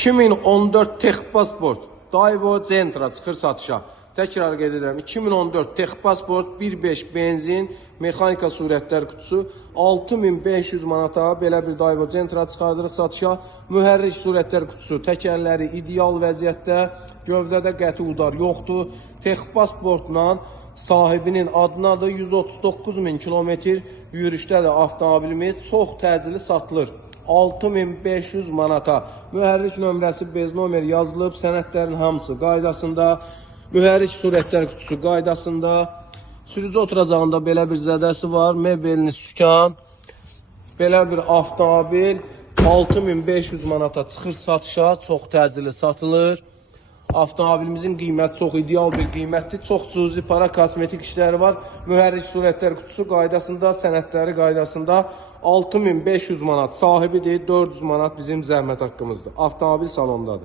2014 Texpasport Daewoo Gentra çıxır satışa. Təkrar qeyd edirəm. 2014 Texpasport 1.5 benzin mexanika sürətlər qutusu 6500 manata belə bir Daewoo Gentra çıxardırıq satışa. Mühərrik sürətlər qutusu, təkərləri ideal vəziyyətdə, gövdədə qəti udar yoxdur. Texpasportla sahibinin adınadır. 139.000 kilometr yürüşdədir avtomobilimiz. Çox təcili satılır. 6500 manata. Mühərrik nömrəsi bez nomer yazılıb, sənədlərin hamısı qaydasında. Mühərrik sürətlər qutusu qaydasında. Sürücü oturacağında belə bir zədəsi var. Mebelini sükan. Belə bir avtomobil 6500 manata çıxır satışa. Çox təcili satılır. Avtomobilimizin qiyməti çox ideal bir qiymətdir. Çox cüzi para kosmetik işləri var. Mühərrik sürətlər qutusu qaydasında, sənədləri qaydasında. 6500 manat sahibidir, 400 manat bizim zəhmət haqqımızdır. Avtomobil salondadır.